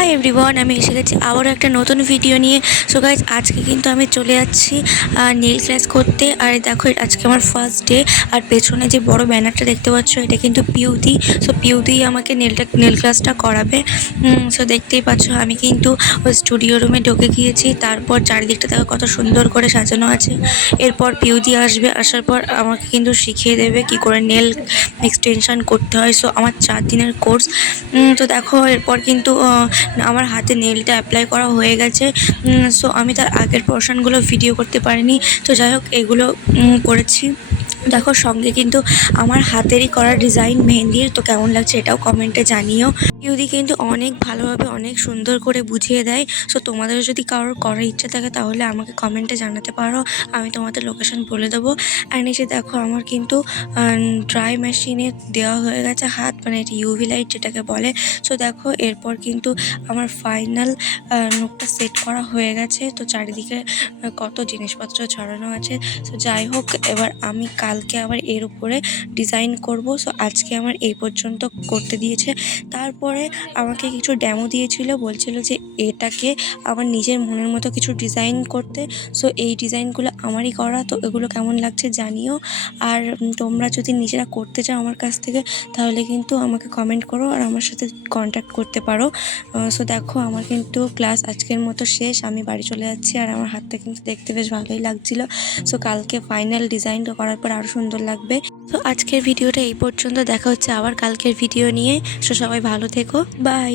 Hi everyone, আমি এসে গেছি আবারও একটা নতুন ভিডিও নিয়ে। সো গাইজ, আজকে কিন্তু আমি চলে যাচ্ছি নেল ক্লাস করতে। আর দেখো, আজকে আমার ফার্স্ট ডে। আর পেছনে যে বড় ব্যানারটা দেখতে পাচ্ছ, এটা কিন্তু পিউদি। সো পিউদি আমাকে নেল ক্লাসটা করাবে। সো দেখতেই পাচ্ছ, আমি কিন্তু ওই স্টুডিও রুমে ঢুকে গিয়েছি। তারপর চারিদিকটা দেখো কত সুন্দর করে সাজানো আছে। এরপর পিউদি আসবে, আসার পর আমাকে কিন্তু শিখিয়ে দেবে কি করে নেল এক্সটেনশন করতে হয়। সো আমার 4 দিনের কোর্স। তো দেখো, এরপর কিন্তু আমার হাতে নেলটা অ্যাপ্লাই করা হয়ে গেছে। সো আমি তার আগের পোর্শনগুলো ভিডিও করতে পারিনি। তো যাই হোক, এগুলো করেছি। দেখো, সঙ্গে কিন্তু আমার হাতেরই করা ডিজাইন মেহেন্দির। তো কেমন লাগছে এটাও কমেন্টে জানিও। ইউদি কিন্তু অনেক ভালোভাবে অনেক সুন্দর করে বুঝিয়ে দেয়। সো তোমাদের যদি কারোর করার ইচ্ছা থাকে তাহলে আমাকে কমেন্টে জানাতে পারো, আমি তোমাদের লোকেশন বলে দেবো। অ্যান্ড এসে দেখো, আমার কিন্তু ড্রাই মেশিনে দেওয়া হয়ে গেছে হাত, মানে এটা ইউভি লাইট যেটাকে বলে। সো দেখো, এরপর কিন্তু আমার ফাইনাল নোকটা সেট করা হয়ে গেছে। তো চারিদিকে কত জিনিসপত্র ছড়ানো আছে। সো যাই হোক, এবার আমি কালকে আবার এর উপরে ডিজাইন করব। সো আজকে আমার এই পর্যন্ত করতে দিয়েছে। তারপরে আমাকে কিছু ডেমো দিয়েছিল, বলছিল যে এটাকে আমার নিজের মনের মতো কিছু ডিজাইন করতে। সো এই ডিজাইনগুলো আমারই করা। তো এগুলো কেমন লাগছে জানিও। আর তোমরা যদি নিজেরা করতে চাও আমার কাছ থেকে, তাহলে কিন্তু আমাকে কমেন্ট করো আর আমার সাথে কন্ট্যাক্ট করতে পারো। সো দেখো, আমার কিন্তু ক্লাস আজকের মতো শেষ। আমি বাড়ি চলে যাচ্ছি। আর আমার হাতটা কিন্তু দেখতে বেশ ভালোই লাগছিল। সো কালকে ফাইনাল ডিজাইনটা করার পর আরও সুন্দর লাগবে। তো আজকের ভিডিওটা এই পর্যন্ত। দেখা হচ্ছে আবার কালকের ভিডিও নিয়ে। সো সবাই ভালো থেকো, বাই।